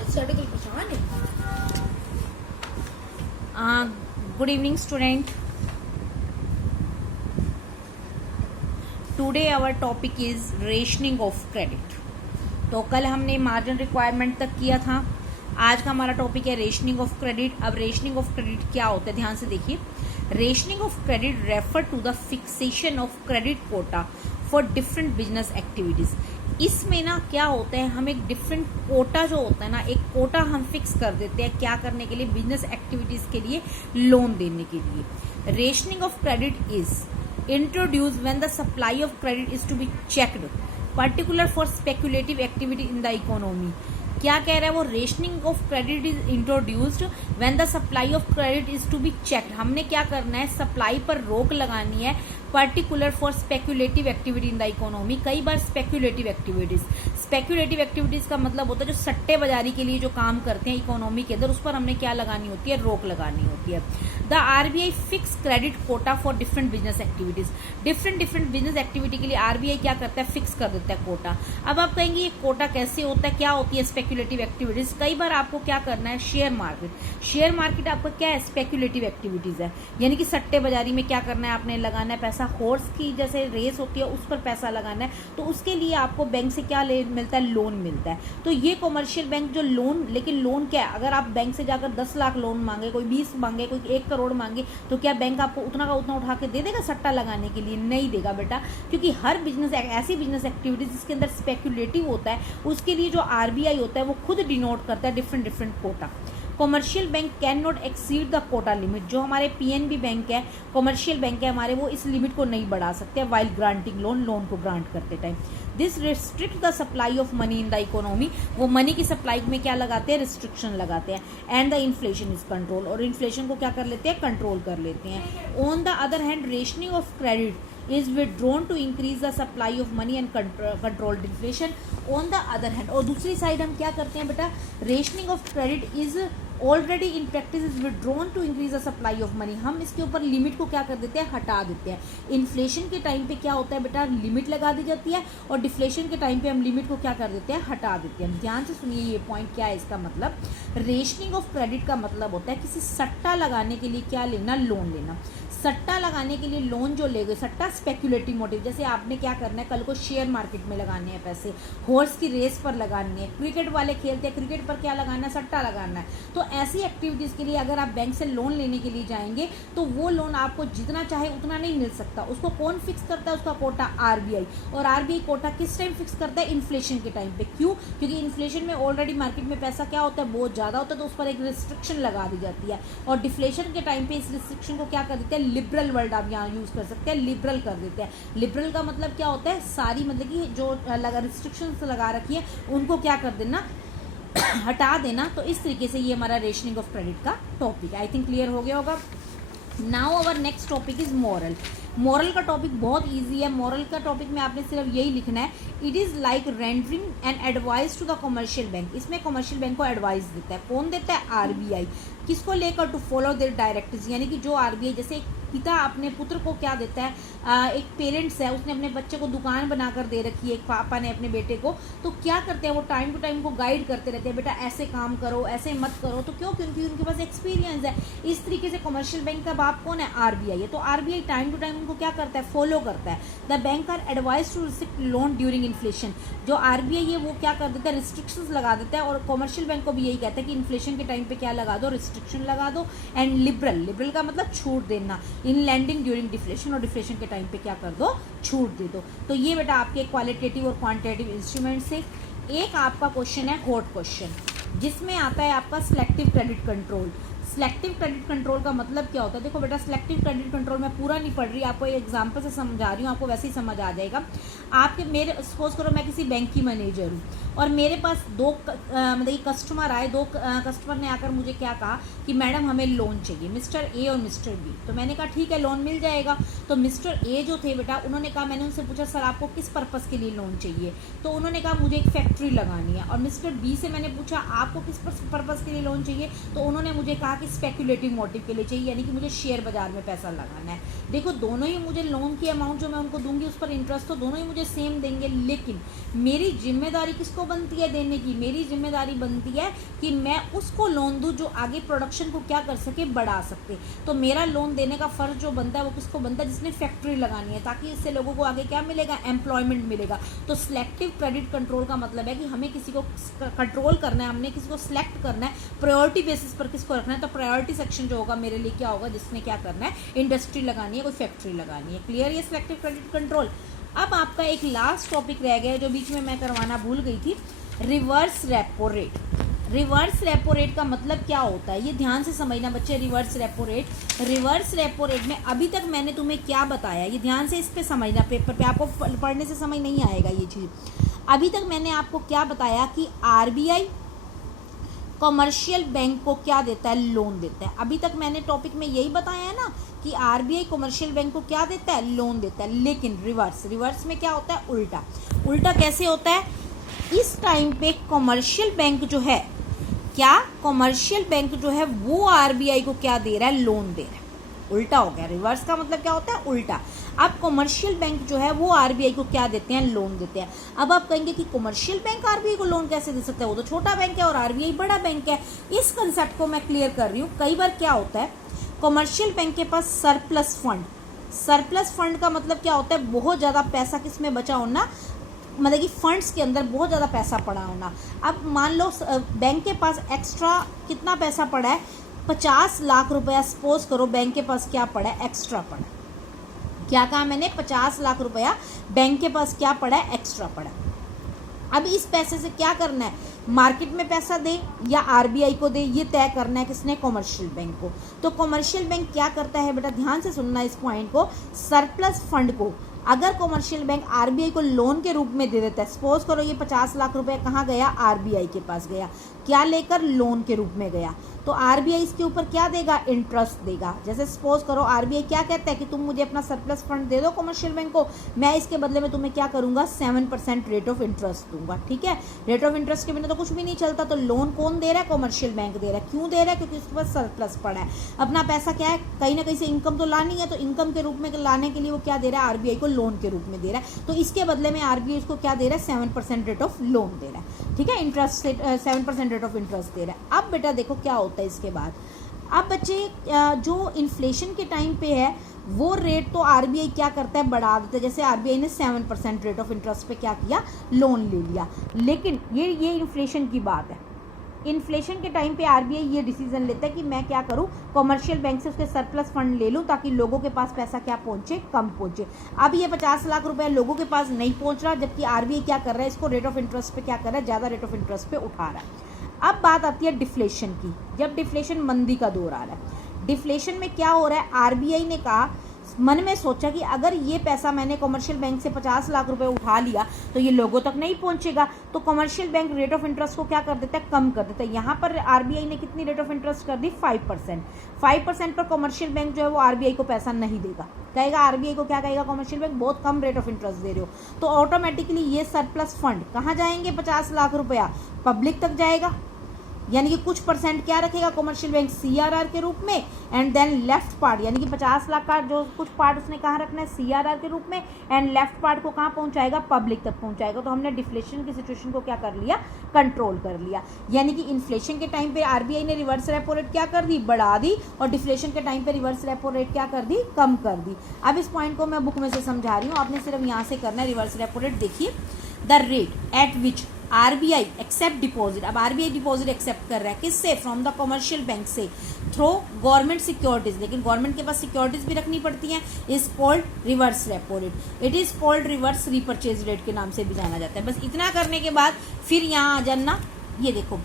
Good evening, student. Today our topic is rationing of credit. तो कल हमने margin requirement तक किया था. आज का हमारा टॉपिक है रेशनिंग ऑफ क्रेडिट. अब रेशनिंग ऑफ क्रेडिट क्या होता है, ध्यान से देखिए. Rationing of credit refer to the fixation of credit quota for different business activities. इसमें ना क्या होता है, हम एक डिफरेंट कोटा जो होता है ना, एक कोटा हम फिक्स कर देते हैं. क्या करने के लिए? बिजनेस एक्टिविटीज के लिए, लोन देने के लिए. Rationing of credit is introduced when the supply of credit is to be checked, particular for speculative activity in the economy. क्या कह रहा है वो? Rationing of credit is introduced when the supply of credit is to be checked. हमने क्या करना है, supply पर रोक लगानी है, particular for speculative activity in the economy. कई बार स्पेक्यूलेटिव एक्टिविटीज का मतलब होता है जो सट्टे बाजारी के लिए जो काम करते हैं इकोनॉमी के अंदर, उस पर हमने क्या लगानी होती है, रोक लगानी होती है. The RBI fix credit quota for different business activities. Different business activity के लिए आरबीआई क्या करता है, फिक्स कर देता है कोटा. अब आप कहेंगे ये कोटा कैसे होता है, क्या होती है स्पेक्यूलेटिव एक्टिविटीज? कई बार आपको क्या करना है, शेयर मार्केट आपका क्या है, स्पेक्यूलेटिव एक्टिविटीज है. यानी कि सट्टे बाजारी में क्या करना है, आपने लगाना है पैसा. हॉर्स की जैसे रेस होती है उस पर पैसा लगाना है, तो उसके लिए आपको बैंक से क्या मिलता है, लोन मिलता है. तो ये कॉमर्शियल बैंक जो लोन, लेकिन लोन क्या है, अगर आप बैंक से जाकर 10 लाख लोन मांगे, कोई 20 मांगे, कोई 1 करोड़ मांगे, तो क्या बैंक आपको उतना का उतना उठा के दे देगा सट्टा लगाने के लिए? नहीं देगा बेटा, क्योंकि हर बिजनेस, ऐसी बिजनेस एक्टिविटीज जिसके अंदर स्पेक्यूलेटिव होता है, उसके लिए जो आरबीआई होता है वो खुद डिनोट करता है different quota. Commercial bank can not exceed the quota limit. जो हमारे पीएनबी बैंक है, कॉमर्शियल बैंक है हमारे, वो इस लिमिट को नहीं बढ़ा सकते वाइल ग्रांटिंग लोन को ग्रांट करते time. This restrict the supply of money in the economy. वो मनी की सप्लाई में क्या लगाते हैं, रिस्ट्रिक्शन लगाते हैं. And the inflation is control. और इन्फ्लेशन को क्या कर लेते हैं, कंट्रोल कर लेते हैं. On the other hand rationing of credit is withdrawn to increase the supply of money and controlled inflation on the other hand. और दूसरी साइड हम क्या करते हैं बेटा, rationing of credit is already in practice is withdrawn to increase the supply of money. हम इसके ऊपर लिमिट को क्या कर देते हैं, हटा देते हैं. इन्फ्लेशन के टाइम पे क्या होता है बेटा, लिमिट लगा दी जाती है, और डिफ्लेशन के टाइम पे हम लिमिट को क्या कर देते हैं, हटा देते हैं. ध्यान से सुनिए ये पॉइंट क्या है इसका मतलब. रेशनिंग ऑफ क्रेडिट का मतलब होता है किसी सट्टा लगाने के लिए क्या लेना, लोन लेना. सट्टा लगाने के लिए लोन जो ले गए, सट्टा स्पेक्यूलेटिव मोटिव, जैसे आपने क्या करना है, कल को शेयर मार्केट में लगाने हैं पैसे, हॉर्स की रेस पर लगानी है, क्रिकेट वाले खेलते हैं, क्रिकेट पर क्या लगाना है, सट्टा लगाना है. तो ऐसी एक्टिविटीज के लिए अगर आप बैंक से लोन लेने के लिए जाएंगे तो वो लोन आपको जितना चाहे उतना नहीं मिल सकता. उसको कौन फिक्स करता है, उसका कोटा आरबीआई. और आरबीआई कोटा किस टाइम फिक्स करता है, इन्फ्लेशन के टाइम पे. क्यों? क्योंकि इन्फ्लेशन में ऑलरेडी मार्केट में पैसा क्या होता है, बहुत ज्यादा होता है, तो उस पर एक रिस्ट्रिक्शन लगा दी जाती है. और डिफ्लेशन के टाइम पे इस रिस्ट्रिक्शन को क्या कर देते हैं, लिबरल वर्ड आप यहाँ यूज कर सकते हैं, लिबरल कर देते हैं. लिबरल का मतलब क्या होता है, सारी मतलब कि जो रिस्ट्रिक्शंस लगा रखी है उनको क्या कर देना, हटा देना. तो इस तरीके से ये हमारा रेशनिंग ऑफ क्रेडिट का टॉपिक, आई थिंक क्लियर हो गया होगा. Now our next topic is moral. Moral का टॉपिक बहुत इजी है. मॉरल का टॉपिक में आपने सिर्फ यही लिखना है, it is like rendering an advice to the commercial bank. इसमें कमर्शियल बैंक को एडवाइस देता है. कौन देता है, आरबीआई. किसको लेकर, टू फॉलो देयर डायरेक्टिव्स. यानी कि जो आरबीआई, जैसे एक पिता अपने पुत्र को क्या देता है, एक पेरेंट्स है, उसने अपने बच्चे को दुकान बनाकर दे रखी है, एक पापा ने अपने बेटे को, तो क्या करते हैं वो टाइम टू टाइम को गाइड करते रहते हैं, बेटा ऐसे काम करो, ऐसे मत करो. तो क्यों? क्योंकि उनके पास एक्सपीरियंस है. इस तरीके से कमर्शियल बैंक का बाप कौन है, आरबीआई है. तो आरबीआई टाइम टू टाइम उनको क्या करता है, फॉलो करता है. The bank are advise to restrict loan during inflation. जो आरबीआई है वो क्या कर देता है, रिस्ट्रिक्शंस लगा देता है. और कमर्शियल बैंक को भी यही कहता है कि इन्फ्लेशन के टाइम पे क्या लगा दो, रिस्ट्रिक्शन लगा दो. एंड लिबरल का मतलब छूट देना, इन लैंडिंग ड्यूरिंग डिफ्लेशन, और डिफ्लेशन के टाइम पे क्या कर दो, छूट दे दो. तो ये बेटा आपके क्वालिटेटिव और क्वांटिटेटिव इंस्ट्रूमेंट से. एक आपका क्वेश्चन है हॉट क्वेश्चन, जिसमें आता है आपका selective credit control. Selective credit control का मतलब क्या होता है, देखो बेटा सिलेक्टिव क्रेडिट कंट्रोल मैं पूरा नहीं पढ़ रही, आपको एक एग्जांपल से समझा रही हूँ, आपको वैसे ही समझ आ जाएगा. आपके मेरे सपोज करो मैं किसी बैंक की मैनेजर हूँ, और मेरे पास दो मतलब कस्टमर आए. दो कस्टमर ने आकर मुझे क्या कहा कि मैडम हमें लोन चाहिए, मिस्टर ए और मिस्टर बी. तो मैंने कहा ठीक है लोन मिल जाएगा. तो मिस्टर ए जो थे बेटा, उन्होंने कहा, मैंने उनसे पूछा सर आपको किस पर्पज़ के लिए लोन चाहिए, तो उन्होंने कहा मुझे एक फैक्ट्री लगानी है. और मिस्टर बी से मैंने पूछा आपको किस पर्पज़ के लिए लोन चाहिए, तो उन्होंने मुझे कहा कि स्पेकुलेटिव मोटिव के लिए चाहिए, यानी कि मुझे शेयर बाजार में पैसा लगाना है। देखो दोनों ही मुझे लोन की अमाउंट जो मैं उनको दूंगी उस पर इंटरेस्ट तो दोनों ही मुझे सेम देंगे, लेकिन मेरी जिम्मेदारी किसको बनती है देने की? मेरी जिम्मेदारी बनती है कि मैं उसको लोन दूं जो आगे प्रोडक्शन को क्या कर सके, बढ़ा सके। तो मेरा लोन देने का फर्ज जो बनता है वो किसको बनता है? जिसने फैक्ट्री लगानी है, ताकि इससे लोगों को आगे क्या मिलेगा? एम्प्लॉयमेंट मिलेगा। तो सिलेक्टिव क्रेडिट कंट्रोल का मतलब है कि हमें किसी को कंट्रोल करना है, हमने किसी को सिलेक्ट करना है, प्रायोरिटी बेसिस पर किसको रखना है। तो प्रायोरिटी सेक्शन जो होगा मेरे लिए क्या होगा? जिसने क्या करना है, इंडस्ट्री लगानी है, कोई फैक्ट्री लगानी है। क्लियर ये सिलेक्टिव क्रेडिट कंट्रोल। अब आपका एक लास्ट टॉपिक रह गया जो बीच में मैं करवाना भूल गई थी, reverse repo rate. Reverse repo rate का मतलब क्या होता है ये ध्यान से समझना बच्चे। रिवर्स रेपो रेट में अभी तक मैंने तुम्हें क्या बताया, ये ध्यान से इस पे समझना, पेपर पे आपको पढ़ने से समझ नहीं आएगा ये चीज़। अभी तक मैंने आपको क्या बताया कि आरबीआई कमर्शियल बैंक को क्या देता है? लोन देता है। अभी तक मैंने टॉपिक में यही बताया है ना कि आरबीआई कमर्शियल बैंक को क्या देता है? लोन देता है। लेकिन रिवर्स में क्या होता है? उल्टा कैसे होता है? इस टाइम पे कमर्शियल बैंक जो है वो आरबीआई को क्या दे रहा है? लोन दे रहा है। उल्टा हो गया। रिवर्स का मतलब क्या होता है? उल्टा। अब कमर्शियल बैंक जो है वो आरबीआई को क्या देते हैं? लोन देते हैं। अब आप कहेंगे कि कमर्शियल बैंक आरबीआई को लोन कैसे दे सकता है? वो तो छोटा बैंक है और आरबीआई बड़ा बैंक है। इस कंसेप्ट को मैं क्लियर कर रही हूँ। कई बार क्या होता है, कमर्शियल बैंक के पास सरप्लस फंड का मतलब क्या होता है? बहुत ज़्यादा पैसा किसमें बचा होना, मतलब कि फंड्स के अंदर बहुत ज़्यादा पैसा पड़ा होना। अब मान लो बैंक के पास एक्स्ट्रा कितना पैसा पड़ा है? 50 लाख रुपया सपोज करो बैंक के पास क्या पड़ा है? एक्स्ट्रा पड़ा है। क्या कहा मैंने? 50 लाख रुपया बैंक के पास क्या पड़ा है? एक्स्ट्रा पड़ा है। अब इस पैसे से क्या करना है? मार्केट में पैसा दे या आरबीआई को दे, ये तय करना है किसने? कमर्शियल बैंक को। तो कमर्शियल बैंक क्या करता है बेटा, ध्यान से सुनना इस पॉइंट को। सरप्लस फंड को अगर कमर्शियल बैंक आरबीआई को लोन के रूप में दे देता है, सपोज करो ये 50 लाख रुपए कहाँ गया? आरबीआई के पास गया। क्या लेकर? लोन के रूप में गया। तो आरबीआई इसके ऊपर क्या देगा? इंटरेस्ट देगा। जैसे सपोज करो आरबीआई क्या कहता है कि तुम मुझे अपना सरप्लस फंड दे दो कमर्शियल बैंक को, मैं इसके बदले में तुम्हें क्या करूंगा? 7% रेट ऑफ इंटरेस्ट दूंगा। ठीक है, रेट ऑफ इंटरेस्ट के बिना तो कुछ भी नहीं चलता। तो लोन कौन दे रहा है? कमर्शियल बैंक दे रहा है। क्यों दे रहा है? क्योंकि उसके पास सरप्लस पड़ा है। अपना पैसा क्या है, कहीं ना कहीं से इनकम तो लानी है, तो इनकम के रूप में लाने के लिए वो क्या दे रहा है? आरबीआई को लोन के रूप में दे रहा है। तो इसके बदले में आरबीआई उसको क्या दे रहा है? 7% रेट ऑफ लोन दे रहा है। ठीक है, इंटरेस्ट 7% रेट ऑफ इंटरेस्ट दे रहा है। अब बेटा देखो क्या होता है इसके बाद। अब बच्चे जो इन्फ्लेशन के टाइम पे है वो रेट तो आरबीआई क्या करता है? बढ़ा देता है। जैसे आरबीआई ने 7% रेट ऑफ इंटरेस्ट पे क्या किया? लोन ले लिया। लेकिन ये इन्फ्लेशन की बात है। इन्फ्लेशन के टाइम पे आरबीआई ये डिसीजन लेता है कि मैं क्या करूं, कमर्शियल बैंक से उसके सरप्लस फंड ले लूं ताकि लोगों के पास पैसा क्या पहुंचे? कम पहुंचे। अब ये 50 लाख रुपए लोगों के पास नहीं पहुंच रहा, जबकि आरबीआई क्या कर रहा है? इसको रेट ऑफ इंटरेस्ट पे क्या कर रहा है? ज़्यादा रेट ऑफ इंटरेस्ट पे उठा रहा है। अब बात आती है डिफ्लेशन की। जब डिफ्लेशन, मंदी का दौर आ रहा है, डिफ्लेशन में क्या हो रहा है? आरबीआई ने कहा, मन में सोचा कि अगर ये पैसा मैंने कमर्शियल बैंक से 50 लाख रुपए उठा लिया तो ये लोगों तक नहीं पहुंचेगा। तो commercial bank rate of interest को क्या कर देता है? कम कर देता है। यहाँ पर आरबीआई ने कितनी रेट ऑफ इंटरेस्ट कर दी? 5%। 5% पर कमर्शियल बैंक जो है वो आरबीआई को पैसा नहीं देगा। कहेगा आरबीआई को, क्या कहेगा? कमर्शियल बैंक बहुत कम रेट ऑफ इंटरेस्ट दे रहे हो। तो ऑटोमेटिकली ये सरप्लस फंड कहाँ जाएंगे? 50 लाख रुपया पब्लिक तक जाएगा। यानी कि कुछ परसेंट क्या रखेगा कमर्शियल बैंक? सीआरआर के रूप में। एंड देन लेफ्ट पार्ट, यानी कि 50 लाख का जो कुछ पार्ट उसने कहाँ रखना है? सीआरआर के रूप में। एंड लेफ्ट पार्ट को कहाँ पहुंचाएगा? पब्लिक तक पहुंचाएगा। तो हमने डिफ्लेशन की सिचुएशन को क्या कर लिया? कंट्रोल कर लिया। यानी कि इन्फ्लेशन के टाइम पे आरबीआई ने रिवर्स रेपो रेट क्या कर दी? बढ़ा दी। और डिफ्लेशन के टाइम पे रिवर्स रेपो रेट क्या कर दी? कम कर दी। अब इस पॉइंट को मैं बुक में से समझा रही हूँ, आपने सिर्फ यहाँ से करना है। रिवर्स रेपो रेट देखिए, the rate at which RBI accept deposit. अब आरबीआई डिपॉजिट एक्सेप्ट कर रहा है किससे? फ्रॉम द कमर्शियल बैंक से, थ्रू गवर्नमेंट सिक्योरिटीज। लेकिन गवर्नमेंट के पास सिक्योरिटीज भी रखनी पड़ती हैं। Is called reverse repo rate. It is called reverse repurchase rate के नाम से भी जाना जाता है। बस इतना करने के बाद फिर यहाँ आ जाना, ये देखो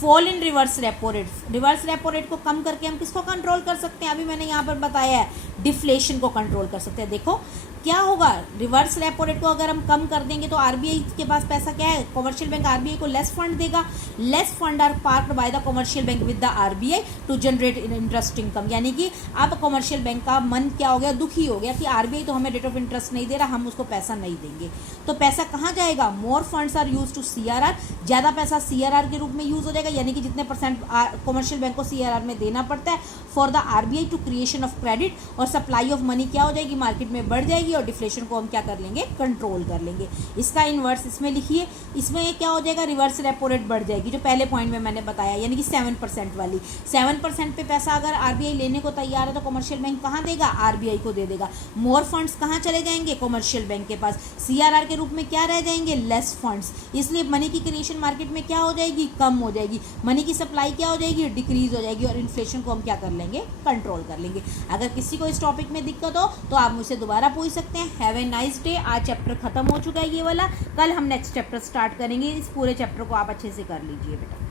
fall in reverse repo rate. Reverse repo rate को कम करके हम किसको कंट्रोल कर सकते हैं? अभी मैंने यहाँ पर बताया है, डिफ्लेशन को कंट्रोल कर सकते हैं। देखो क्या होगा, रिवर्स रेपो रेट को अगर हम कम कर देंगे तो आरबीआई के पास पैसा क्या है, कमर्शियल बैंक आरबीआई को लेस फंड देगा, less fund are parked by the commercial bank with the RBI to generate interest income. यानी कि अब कमर्शियल बैंक का मन क्या हो गया, दुखी हो गया कि आरबीआई तो हमें रेट ऑफ इंटरेस्ट नहीं दे रहा, हम उसको पैसा नहीं देंगे। तो पैसा कहाँ जाएगा, more funds are use to CRR, ज़्यादा पैसा सीआरआर के रूप में यूज हो जाएगा, यानी कि जितने परसेंट कमर्शियल बैंक को सीआरआर में देना पड़ता है for the RBI to creation of credit, और सप्लाई ऑफ मनी क्या हो जाएगी, मार्केट में बढ़ जाएगी, और डिफ्लेशन को हम क्या कर लेंगे, कंट्रोल कर लेंगे। इसका इन्वर्स इसमें लिखिए, इसमें क्या हो जाएगा, रिवर्स रेपो रेट बढ़ जाएगी, जो पहले पॉइंट में मैंने बताया, यानी कि 7% वाली। 7% पे पैसा अगर आरबीआई लेने को तैयार है तो कमर्शियल बैंक कहाँ देगा, आरबीआई को दे देगा। मोर फंड्स कहाँ चले जाएंगे, कमर्शियल बैंक के पास। सीआरआर के रूप में क्या रह जाएंगे, लेस फंड्स, इसलिए मनी की क्रिएशन मार्केट में क्या हो जाएगी, कम हो जाएगी। मनी की सप्लाई क्या हो जाएगी, डिक्रीज हो जाएगी, और इन्फ्लेशन को हम क्या कर लेंगे, कंट्रोल कर लेंगे। अगर किसी को इस टॉपिक में दिक्कत हो तो आप मुझसे दोबारा पूछ सकते हैं। Have a nice day. आज चैप्टर खत्म हो चुका है ये वाला, कल हम नेक्स्ट चैप्टर स्टार्ट करेंगे। इस पूरे चैप्टर को आप अच्छे से कर लीजिए बेटा।